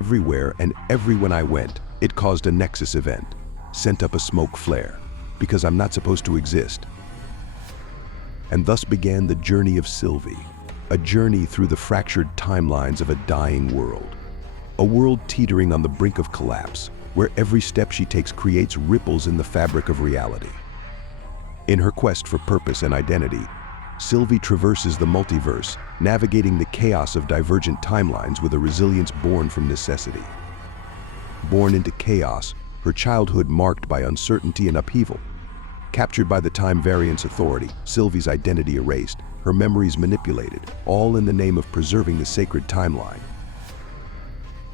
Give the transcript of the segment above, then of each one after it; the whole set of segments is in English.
Everywhere and everywhere I went, it caused a nexus event, sent up a smoke flare, because I'm not supposed to exist. And thus began the journey of Sylvie, a journey through the fractured timelines of a dying world. A world teetering on the brink of collapse, where every step she takes creates ripples in the fabric of reality. In her quest for purpose and identity, Sylvie traverses the multiverse, navigating the chaos of divergent timelines with a resilience born from necessity. Born into chaos, her childhood marked by uncertainty and upheaval. Captured by the time variance authority, Sylvie's identity erased, her memories manipulated, all in the name of preserving the sacred timeline.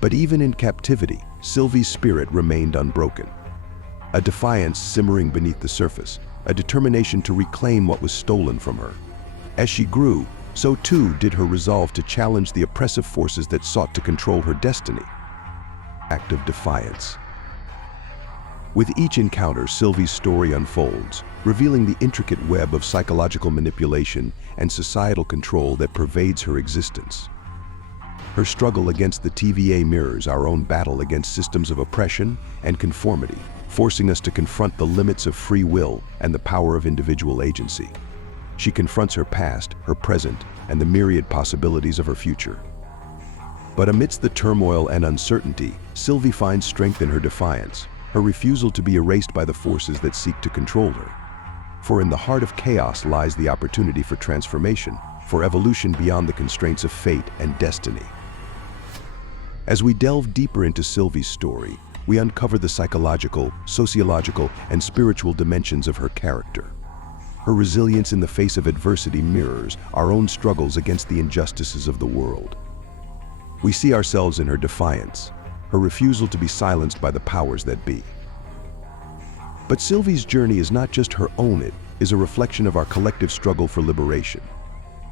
But even in captivity, Sylvie's spirit remained unbroken. A defiance simmering beneath the surface, a determination to reclaim what was stolen from her. As she grew, so too did her resolve to challenge the oppressive forces that sought to control her destiny. Act of defiance. With each encounter, Sylvie's story unfolds, revealing the intricate web of psychological manipulation and societal control that pervades her existence. Her struggle against the TVA mirrors our own battle against systems of oppression and conformity, forcing us to confront the limits of free will and the power of individual agency. She confronts her past, her present, and the myriad possibilities of her future. But amidst the turmoil and uncertainty, Sylvie finds strength in her defiance, her refusal to be erased by the forces that seek to control her. For in the heart of chaos lies the opportunity for transformation, for evolution beyond the constraints of fate and destiny. As we delve deeper into Sylvie's story, we uncover the psychological, sociological, and spiritual dimensions of her character. Her resilience in the face of adversity mirrors our own struggles against the injustices of the world. We see ourselves in her defiance, her refusal to be silenced by the powers that be. But Sylvie's journey is not just her own, it is a reflection of our collective struggle for liberation.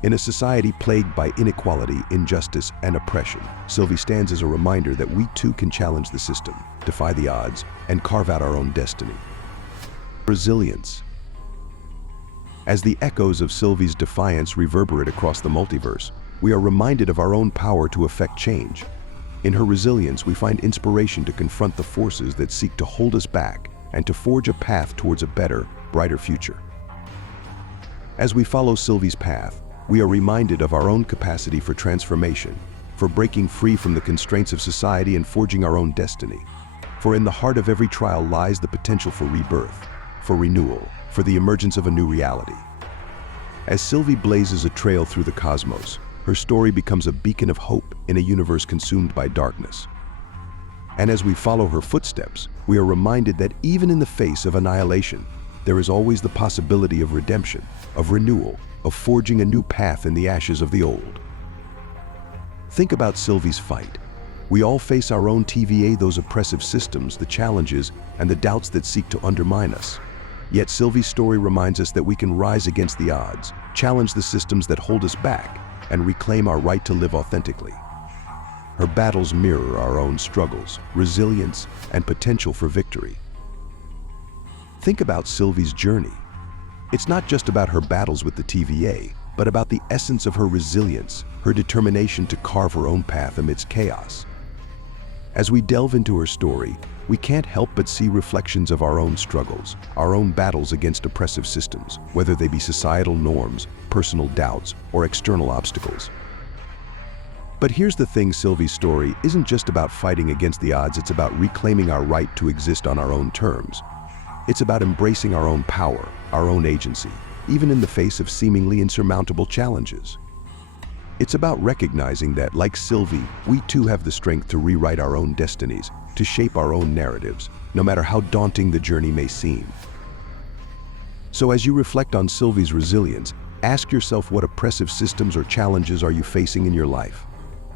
In a society plagued by inequality, injustice, and oppression, Sylvie stands as a reminder that we too can challenge the system, defy the odds, and carve out our own destiny. Resilience. As the echoes of Sylvie's defiance reverberate across the multiverse, we are reminded of our own power to effect change. In her resilience, we find inspiration to confront the forces that seek to hold us back and to forge a path towards a better, brighter future. As we follow Sylvie's path, we are reminded of our own capacity for transformation, for breaking free from the constraints of society and forging our own destiny. For in the heart of every trial lies the potential for rebirth, for renewal, for the emergence of a new reality. As Sylvie blazes a trail through the cosmos, her story becomes a beacon of hope in a universe consumed by darkness. And as we follow her footsteps, we are reminded that even in the face of annihilation, there is always the possibility of redemption, of renewal, of forging a new path in the ashes of the old. Think about Sylvie's fight. We all face our own TVA, those oppressive systems, the challenges, and the doubts that seek to undermine us. Yet Sylvie's story reminds us that we can rise against the odds, challenge the systems that hold us back, and reclaim our right to live authentically. Her battles mirror our own struggles, resilience, and potential for victory. Think about Sylvie's journey. It's not just about her battles with the TVA, but about the essence of her resilience, her determination to carve her own path amidst chaos. As we delve into her story, we can't help but see reflections of our own struggles, our own battles against oppressive systems, whether they be societal norms, personal doubts, or external obstacles. But here's the thing, Sylvie's story isn't just about fighting against the odds, it's about reclaiming our right to exist on our own terms. It's about embracing our own power, our own agency, even in the face of seemingly insurmountable challenges. It's about recognizing that, like Sylvie, we too have the strength to rewrite our own destinies, to shape our own narratives, no matter how daunting the journey may seem. So as you reflect on Sylvie's resilience, ask yourself, what oppressive systems or challenges are you facing in your life?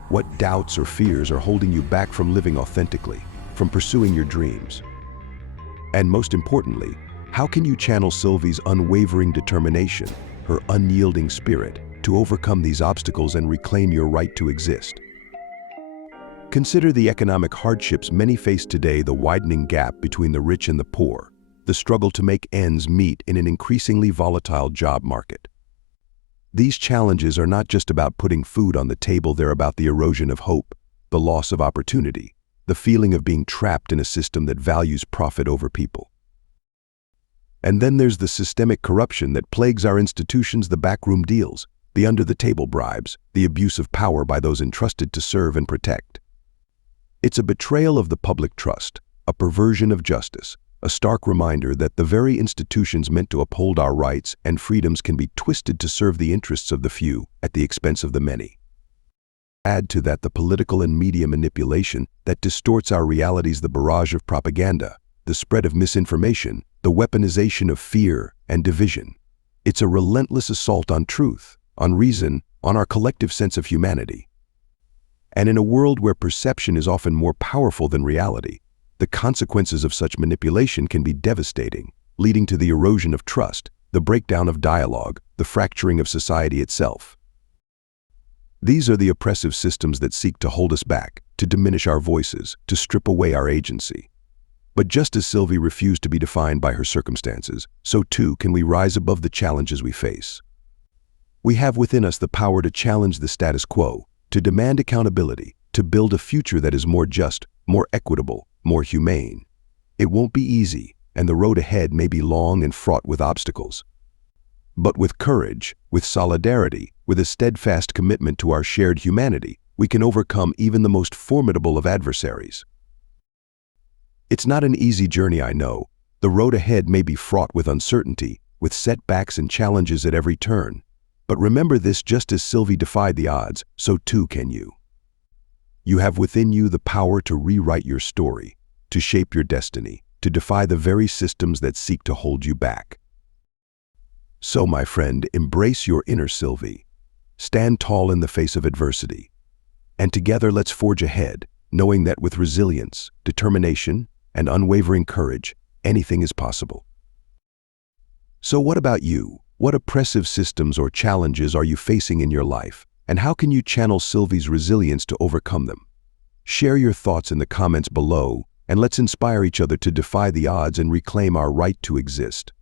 What doubts or fears are holding you back from living authentically, from pursuing your dreams? And most importantly, how can you channel Sylvie's unwavering determination, her unyielding spirit, to overcome these obstacles and reclaim your right to exist? Consider the economic hardships many face today, the widening gap between the rich and the poor, the struggle to make ends meet in an increasingly volatile job market. These challenges are not just about putting food on the table, they're about the erosion of hope, the loss of opportunity, the feeling of being trapped in a system that values profit over people. And then there's the systemic corruption that plagues our institutions, the backroom deals, the under-the-table bribes, the abuse of power by those entrusted to serve and protect. It's a betrayal of the public trust, a perversion of justice, a stark reminder that the very institutions meant to uphold our rights and freedoms can be twisted to serve the interests of the few at the expense of the many. Add to that the political and media manipulation that distorts our realities, the barrage of propaganda, the spread of misinformation, the weaponization of fear and division. It's a relentless assault on truth, on reason, on our collective sense of humanity. And in a world where perception is often more powerful than reality, the consequences of such manipulation can be devastating, leading to the erosion of trust, the breakdown of dialogue, the fracturing of society itself. These are the oppressive systems that seek to hold us back, to diminish our voices, to strip away our agency. But just as Sylvie refused to be defined by her circumstances, so too can we rise above the challenges we face. We have within us the power to challenge the status quo, to demand accountability, to build a future that is more just, more equitable, more humane. It won't be easy, and the road ahead may be long and fraught with obstacles. But with courage, with solidarity, with a steadfast commitment to our shared humanity, we can overcome even the most formidable of adversaries. It's not an easy journey, I know. The road ahead may be fraught with uncertainty, with setbacks and challenges at every turn. But remember this: just as Sylvie defied the odds, so too can you. You have within you the power to rewrite your story, to shape your destiny, to defy the very systems that seek to hold you back. So, my friend, embrace your inner Sylvie. Stand tall in the face of adversity. And together let's forge ahead, knowing that with resilience, determination, and unwavering courage, anything is possible. So what about you? What oppressive systems or challenges are you facing in your life? And how can you channel Sylvie's resilience to overcome them? Share your thoughts in the comments below, and let's inspire each other to defy the odds and reclaim our right to exist.